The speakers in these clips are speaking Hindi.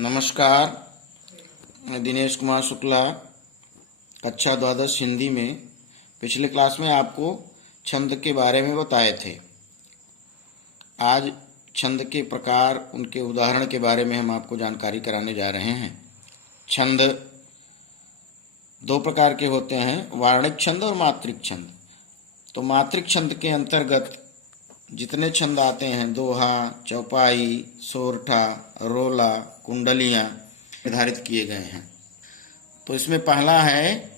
नमस्कार, मैं दिनेश कुमार शुक्ला, कक्षा द्वादश हिंदी में पिछले क्लास में आपको छंद के बारे में बताए थे। आज छंद के प्रकार, उनके उदाहरण के बारे में हम आपको जानकारी कराने जा रहे हैं। छंद दो प्रकार के होते हैं, वार्णिक छंद और मात्रिक छंद। तो मात्रिक छंद के अंतर्गत जितने छंद आते हैं, दोहा, चौपाई, सोरठा, रोला, कुंडलियाँ निर्धारित किए गए हैं। तो इसमें पहला है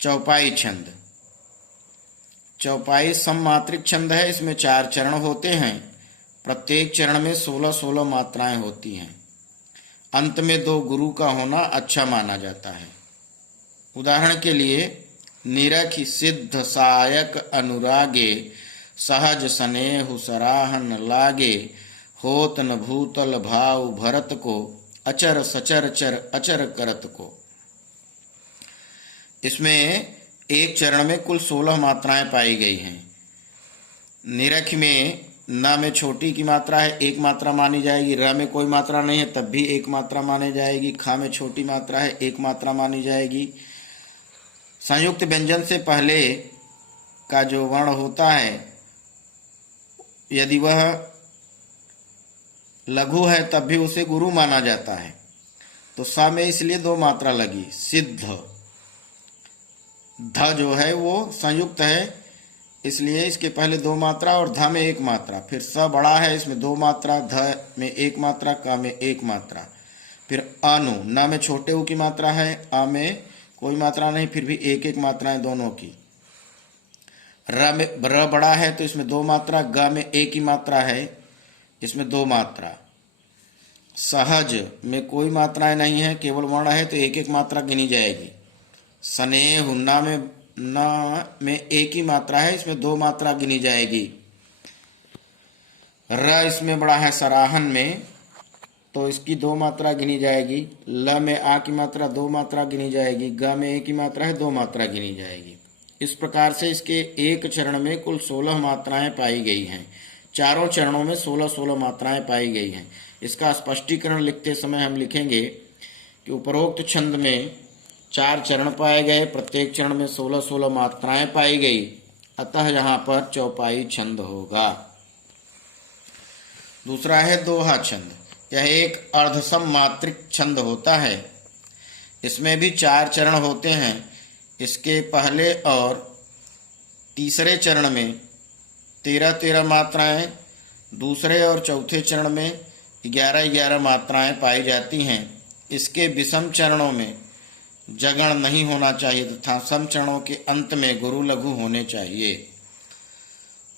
चौपाई छंद। चौपाई सममात्रिक छंद है। इसमें 4 चरण होते हैं। प्रत्येक चरण में 16-16 मात्राएं होती हैं। अंत में 2 गुरु का होना अच्छा माना जाता है। उदाहरण के लिए, निरखि सिद्ध सायक अनुरागे, सहज स्नेहु सराहन लागे, होत न भूतल भाव भरत को, अचर सचर चर अचर करत को। इसमें एक चरण में कुल 16 मात्राएं पाई गई हैं। निरख में न में छोटी की मात्रा है, 1 मात्रा मानी जाएगी। र में कोई मात्रा नहीं है, तब भी 1 मात्रा मानी जाएगी। खा में छोटी मात्रा है, 1 मात्रा मानी जाएगी। संयुक्त व्यंजन से पहले का जो वर्ण होता है, यदि वह लघु है तब भी उसे गुरु माना जाता है। तो स में इसलिए 2 मात्रा लगी। सिद्ध, ध जो है वो संयुक्त है, इसलिए इसके पहले 2 मात्रा और ध में 1 मात्रा। फिर स बड़ा है, इसमें 2 मात्रा, ध में 1 मात्रा, क में 1 मात्रा। फिर अनु, न में छोटे उ की मात्रा है, अ में कोई मात्रा नहीं, फिर भी 1-1 मात्राएं दोनों की। र बड़ा है तो इसमें 2 मात्रा, ग में 1 ही मात्रा है, इसमें 2 मात्रा। सहज में कोई मात्राएं नहीं है, केवल वर्ण है तो 1-1 मात्रा गिनी जाएगी। स्नेह, न में 1 ही मात्रा है, इसमें 2 मात्रा गिनी जाएगी। र इसमें बड़ा है सराहन में, तो इसकी 2 मात्रा गिनी जाएगी। ल में आ की मात्रा 2 मात्रा गिनी जाएगी। ग में 1 ही मात्रा है, 2 मात्रा गिनी जाएगी। इस प्रकार से इसके एक चरण में कुल 16 मात्राएं पाई गई हैं। चारों चरणों में 16-16 मात्राएं पाई गई हैं। इसका स्पष्टीकरण लिखते समय हम लिखेंगे कि उपरोक्त छंद में 4 चरण पाए गए, प्रत्येक चरण में 16-16 मात्राएं पाई गई, अतः यहाँ पर चौपाई छंद होगा। दूसरा है दोहा छंद। यह एक अर्धसम मात्रिक छंद होता है। इसमें भी 4 चरण होते हैं। इसके पहले और तीसरे चरण में 13-13 मात्राएं, दूसरे और चौथे चरण में 11-11 मात्राएं पाई जाती हैं। इसके विषम चरणों में जगण नहीं होना चाहिए तथा सम चरणों के अंत में गुरु लघु होने चाहिए।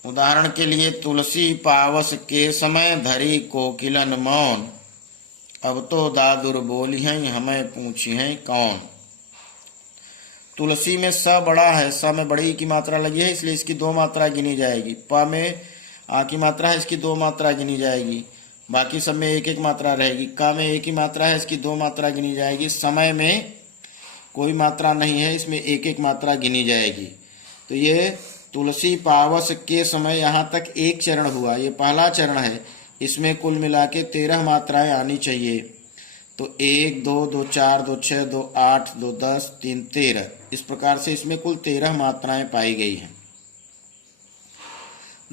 उदाहरण के लिए, तुलसी पावस के समय धरी कोकिलन मौन, अब तो दादुर बोली हैं हमें पूछी हैं कौन। तुलसी में स बड़ा है, स में बड़ी की मात्रा लगी है, इसलिए इसकी 2 मात्रा गिनी जाएगी। प में आ की मात्रा है, इसकी 2 मात्रा गिनी जाएगी। बाकी सब में 1-1 मात्रा रहेगी। क में 1 ही मात्रा है, इसकी 2 मात्रा गिनी जाएगी। समय में कोई मात्रा नहीं है, इसमें 1-1 मात्रा गिनी जाएगी। तो ये तुलसी पावस के समय यहाँ तक एक चरण हुआ, ये पहला चरण है। इसमें कुल मिला के 13 मात्राएं आनी चाहिए। तो 1, 2, 2, 4, 2, 6, 2, 8, 2, 10, 3, 13, इस प्रकार से इसमें कुल 13 मात्राएं पाई गई हैं।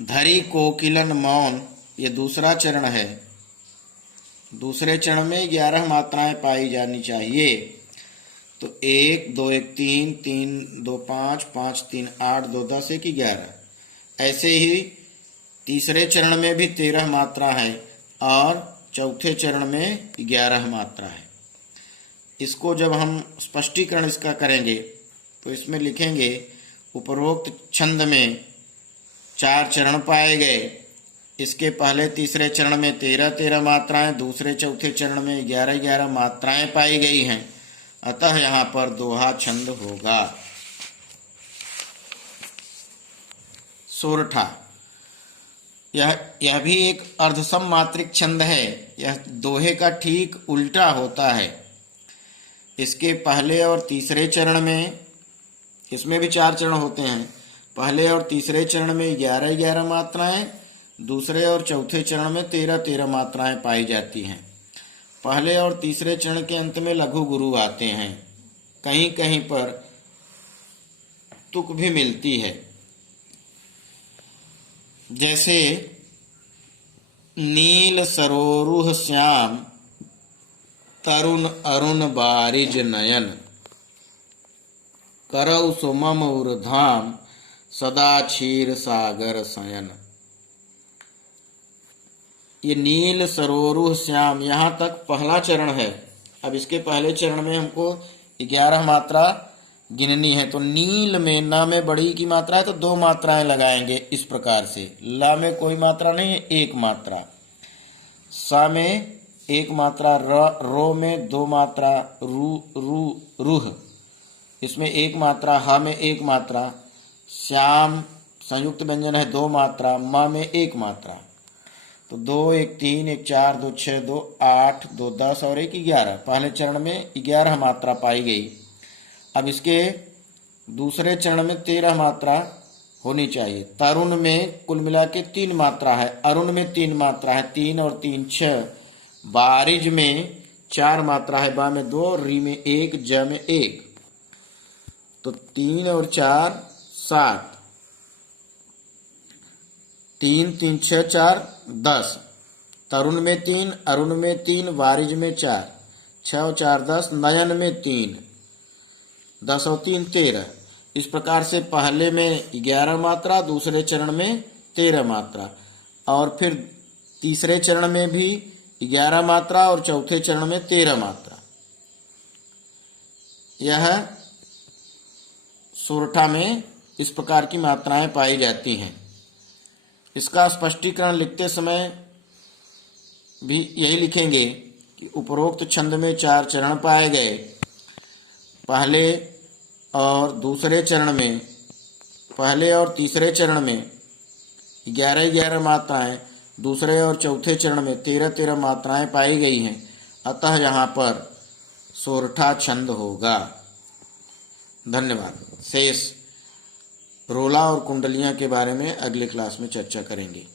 धरी कोकिलन मौन, ये दूसरा चरण है। दूसरे चरण में 11 मात्राएं पाई जानी चाहिए। तो 1, 2, 1, 3, 3, 2, 5, 5, 3, 8, 2, 10, 1, 11। ऐसे ही तीसरे चरण में भी 13 मात्रा है और चौथे चरण में 11 मात्रा है। इसको जब हम स्पष्टीकरण इसका करेंगे तो इसमें लिखेंगे, उपरोक्त छंद में 4 चरण पाए गए। इसके पहले तीसरे चरण में 13-13 मात्राएं, दूसरे चौथे चरण में 11-11 मात्राएं पाई गई हैं, अतः यहाँ पर दोहा छंद होगा। सोरठा, यह भी एक अर्धसम मात्रिक छंद है। यह दोहे का ठीक उल्टा होता है। इसके पहले और तीसरे चरण में, इसमें भी 4 चरण होते हैं। पहले और तीसरे चरण में 11-11 मात्राएं, दूसरे और चौथे चरण में 13-13 मात्राएं पाई जाती हैं। पहले और तीसरे चरण के अंत में लघु गुरु आते हैं। कहीं कहीं पर तुक भी मिलती है, जैसे नील सरोरुह श्याम तरुण अरुण बारिज नयन करौ सुमम उर्धाम सदा क्षीर सागर शयन। ये नील सरोरुह श्याम, यहाँ तक पहला चरण है। अब इसके पहले चरण में हमको 11 मात्रा गिननी है। तो नील में न में बड़ी की मात्रा है तो 2 मात्राएं लगाएंगे इस प्रकार से। ला में कोई मात्रा नहीं है, 1 मात्रा। सा में 1 मात्रा, रो में 2 मात्रा, रूह इसमें 1 मात्रा, हा में 1 मात्रा, श्याम संयुक्त व्यंजन है 2 मात्रा, म में 1 मात्रा। तो 2 1 3 1 4 2 6 2 8 2 10 और 1 11। पहले चरण में 11 मात्रा पाई गई। अब इसके दूसरे चरण में 13 मात्रा होनी चाहिए। तरुण में कुल मिला के 3 मात्रा है, अरुण में 3 मात्रा है, 3 और 3 6। बारिज में 4 मात्रा है, बा में 2, री में 1, ज में 1। तो 3 और 4 7, 3 3 6 4 10। तरुण में 3, अरुण में 3, वारिज में 4, 6 और 4 10, नयन में 3, 10 और 3 13। इस प्रकार से पहले में 11 मात्रा, दूसरे चरण में 13 मात्रा, और फिर तीसरे चरण में भी 11 मात्रा और चौथे चरण में 13 मात्रा। यह सोरठा में इस प्रकार की मात्राएं पाई जाती हैं। इसका स्पष्टीकरण लिखते समय भी यही लिखेंगे कि उपरोक्त छंद में 4 चरण पाए गए। पहले और दूसरे चरण में, पहले और तीसरे चरण में 11-11 मात्राएं, दूसरे और चौथे चरण में 13-13 मात्राएं पाई गई हैं। अतः यहाँ पर सोरठा छंद होगा। धन्यवाद। शेष रोला और कुंडलियां के बारे में अगले क्लास में चर्चा करेंगे।